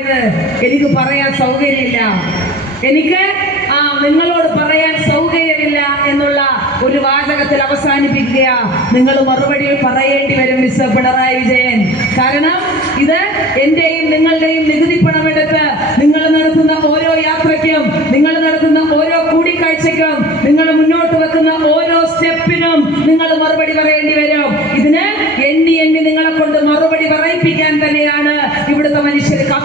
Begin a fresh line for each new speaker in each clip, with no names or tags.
ഉണ്ടായത് എനിക്ക് പറയാൻ സൗകര്യമില്ല. എനിക്ക് ആ നിങ്ങളോട് പറയാൻ സൗകര്യമില്ല എന്നുള്ള ഒരു വാചകത്തിൽ അവസാനിപ്പിക്കുക. നിങ്ങൾ മറുപടി പറയേണ്ടി വരും മിസ്റ്റർ പിണറായി വിജയൻ. കാരണം ഇത് എന്റെയും നിങ്ങളുടെയും നികുതി പണമെടുത്ത് നിങ്ങൾ നടത്തുന്ന ഓരോ യാത്രയ്ക്കും നിങ്ങൾ നടത്തുന്ന ഓരോ കൂടിക്കാഴ്ചയ്ക്കും നിങ്ങൾ മുന്നോട്ട് വെക്കുന്ന ഓരോ സ്റ്റെപ്പിനും നിങ്ങൾ മറുപടി പറയേണ്ടി വരും.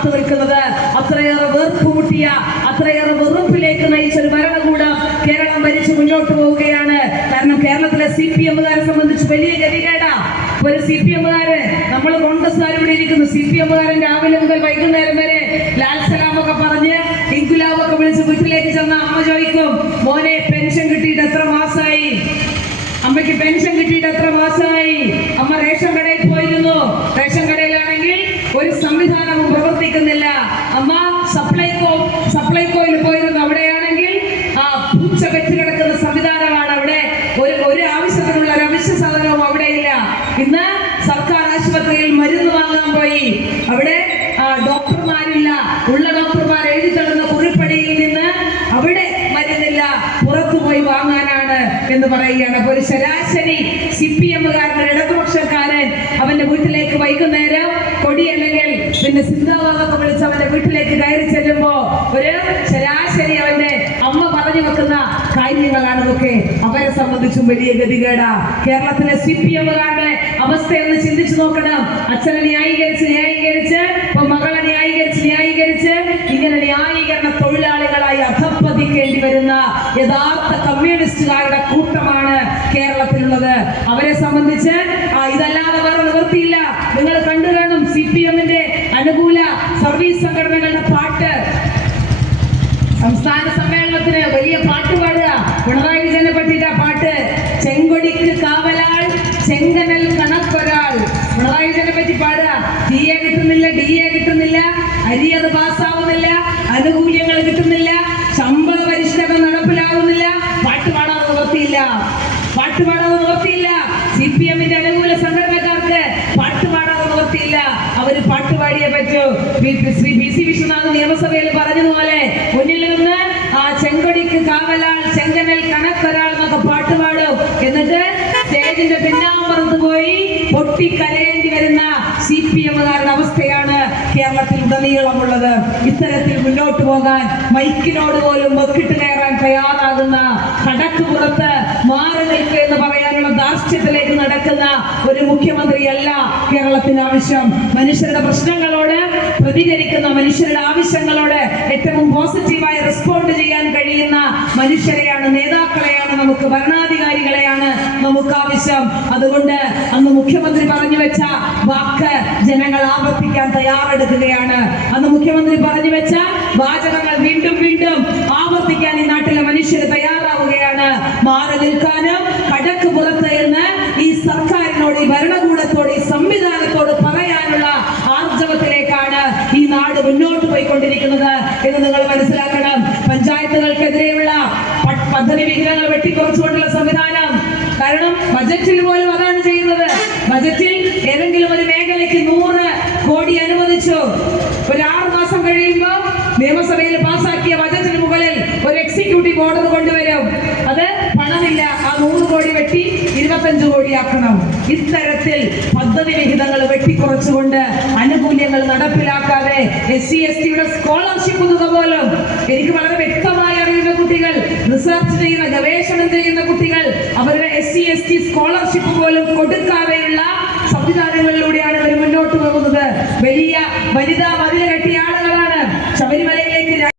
കാത്തു നിൽക്കുന്നത്. അത്രയേറെ വെറുപ്പ് മുട്ടിയ അത്രയേറെ വെറുപ്പിലേക്ക് നയിച്ച ഒരു ഭരണകൂടം കേരളം ഭരിച്ച് മുന്നോട്ട് പോവുകയാണ്. കാരണം കേരളത്തിലെ സി പി എമ്മുകാരെ സംബന്ധിച്ച് വലിയ ഗതികേടാ. ഒരു സി പി എമ്മുകാര് നമ്മൾ കോൺഗ്രസ്സുകാർ ഇവിടെ ഇരിക്കുന്നു. സി പി എമ്മുകാരൻ രാവിലെ മുതൽ വൈകുന്നേരം വരെ ലാൽ സലാമൊക്കെ പറഞ്ഞ് ഇൻകുലാബൊക്കെ വിളിച്ച് വീട്ടിലേക്ക് ചെന്ന അമ്മ ചോദിക്കും മോനെ പോയി അവിടെ ഡോക്ടർമാരില്ല. ഉള്ള ഡോക്ടർമാർ എഴുതി തരുന്ന കുറിപ്പടിയിൽ നിന്ന് അവിടെ മരുന്നില്ല പുറത്തു പോയി വാങ്ങാനാണ് എന്ന് പറയുകയാണ്. അപ്പൊ ഒരു ശരാശരി സി പി എമ്മുകാരൻ ഇടതുപക്ഷക്കാരൻ അവന്റെ വീട്ടിലേക്ക് വൈകുന്നേരം കൊടി അല്ലെങ്കിൽ പിന്നെ സിന്ധാവാദമൊക്കെ വിളിച്ച് അവന്റെ വീട്ടിലേക്ക് കയറി ചെല്ലുമ്പോ ഒരു ശരാശരി അവന്റെ അമ്മ പറഞ്ഞു വെക്കുന്ന ഇതൊക്കെ അവരെ സംബന്ധിച്ചും വലിയ ഗതികേടാ. കേരളത്തിലെ സി പി എമ്മുകാരുടെ അവസ്ഥയൊന്ന് ചിന്തിച്ചു നോക്കണം. അച്ഛനെ ന്യായീകരിച്ച് ന്യായീകരിച്ച് ഇപ്പൊ മകളെ ന്യായീകരിച്ച് ന്യായീകരിച്ച് ഇങ്ങനെ ന്യായീകരണ തൊഴിലാളികളായി അധപ്പതിക്കേണ്ടി വരുന്ന യഥാർത്ഥ കമ്മ്യൂണിസ്റ്റുകാരുടെ കൂട്ടമാണ് കേരളത്തിലുള്ളത്. അവരെ സംബന്ധിച്ച് ഇതല്ലാതെ വേറെ നിവൃത്തിയില്ല. നിങ്ങൾ കണ്ടു കാണും സി പി എമ്മിന്റെ അനുകൂല സർവീസ് സംഘടനകളുടെ പാട്ട്. സംസ്ഥാന സമ്മേളനത്തിന് വലിയ പാട്ട് പാടുക പിണറായി വിജയനെ പറ്റിയിട്ട് ആ പാട്ട് ചെങ്കൊടിക്ക് കാവലാൾ ചെങ്കനൽ കണക്കൊരാൾ പിണറായി വിജയനെ പറ്റി പാടുക ഡി എ കിട്ടുന്നില്ല ഡി എ കിട്ടുന്നില്ല അരി അത് പാസ്സാവുന്നില്ല ആനുകൂല്യങ്ങൾ കിട്ടുന്നില്ല ശമ്പള പരിഷ്കരണം നടപ്പിലാവുന്നില്ല പാട്ടുപാടാൻ പാടാതെ നിവർത്തിയില്ല പാട്ടുപാടാതെ നിവർത്തിയില്ല സി പി എമ്മിന്റെ അനുകൂല സംഘടനക്കാർക്ക് പാട്ടുപാടാൻ പാടാതെ നിവർത്തിയില്ല അവർ പാട്ടുപാടിയെ പറ്റൂ. ശ്രീ പി സി വിശ്വനാഥ് നിയമസഭയിൽ പറഞ്ഞതുപോലെ മുന്നിൽ നിന്ന് ആ ചെങ്കൊടിക്ക് കാവലാൾ ചെങ്കനൽ കണക്കൊരാൾ എന്നൊക്കെ പാട്ടുപാടും എന്നിട്ട് സ്റ്റേജിന്റെ പിന്നാമ്പറത്ത് പോയി പൊട്ടിക്കരയേണ്ടി വരുന്ന സി പി എമ്മുകാരുടെ കേരളത്തിൽ ഉടനീളമുള്ളത് ഇത്തരത്തിൽ മുന്നോട്ട് പോകാൻ മൈക്കിനോട് പോലും വെക്കിട്ട് കയറാൻ തയ്യാറാകുന്ന കടക്ക് പുറത്ത് മാറി നിൽക്കുക എന്ന് പറയാനുള്ള ദാർഷ്ട്യത്തിലേക്ക് നടക്കുന്ന ഒരു മുഖ്യമന്ത്രിയല്ല കേരളത്തിന് ആവശ്യം. മനുഷ്യരുടെ പ്രശ്നങ്ങളോട് പ്രതികരിക്കുന്ന മനുഷ്യരുടെ ആവശ്യങ്ങളോട് ഏറ്റവും പോസിറ്റീവായി റെസ്പോണ്ട് ചെയ്യാൻ കഴിയുന്ന മനുഷ്യരെയാണ് നേതാക്കളെയാണ് നമുക്ക് ഭരണാധികാരികളെയാണ് നമുക്ക് ആവശ്യം. അതുകൊണ്ട് അന്ന് മുഖ്യമന്ത്രി പറഞ്ഞു വെച്ച വാക്ക് ജനങ്ങൾ ആവർത്തിക്കാൻ തയ്യാറെടുക്കുകയാണ്. അന്ന് മുഖ്യമന്ത്രി പറഞ്ഞു വെച്ച വാചകങ്ങൾ വീണ്ടും വീണ്ടും ആവർത്തിക്കാൻ ഈ നാട്ടിലെ മനുഷ്യർ തയ്യാറാവുകയാണ്. മാറി നിൽക്കാനും കടക്ക് പുറത്ത് എന്ന് ഈ സർക്കാരിനോട് ഈ ഭരണകൂടത്തോട് ഈ സംവിധാനത്തോട് പറയാനുള്ള ആർജവത്തിലേക്കാണ് ഈ നാട് മുന്നോട്ട് പോയിക്കൊണ്ടിരിക്കുന്നത് എന്ന് നിങ്ങൾ മനസ്സിലാക്കണം. പഞ്ചായത്തുകൾക്കെതിരെയുള്ള പദ്ധതി വിഹിതങ്ങൾ വെട്ടിക്കുറച്ചുകൊണ്ടുള്ള സംവിധാനം. കാരണം ബജറ്റിൽ പോലും അതാണ് ചെയ്യുന്നത്. ബജറ്റിൽ ഏതെങ്കിലും ഒരു മേഖലയ്ക്ക് നൂറ് കോടി അനുവദിച്ചു. ഒരു ആറ് മാസം കഴിയുമ്പോൾ നിയമസഭയിൽ പാസാക്കിയ ബജറ്റിന് മുകളിൽ ഒരു എക്സിക്യൂട്ടീവ് ഓർഡർ കൊണ്ടുവരും. അത് പണമില്ല. ആ നൂറ് കോടി വെട്ടി ഇരുപത്തഞ്ച് കോടിയാക്കണം. ഇത്തരത്തിൽ പദ്ധതി വിഹിതങ്ങൾ വെട്ടിക്കുറച്ചുകൊണ്ട് ആനുകൂല്യങ്ങൾ നടപ്പിലാക്കാതെ എസ് സി എസ് ടിയുടെ സ്കോളർഷിപ്പ് തുക പോലും. എനിക്ക് വളരെ വ്യക്തമായി അറിയുന്ന കുട്ടികൾ റിസർച്ച് ചെയ്യുന്ന ഗവേഷണം ചെയ്യുന്ന കുട്ടികൾ അവരുടെ S C S T scholarship പോലും കൊടുക്കാതെയുള്ള സംവിധാനങ്ങളിലൂടെയാണ് ഇവർ മുന്നോട്ട് പോകുന്നത് വലിയ വനിതാ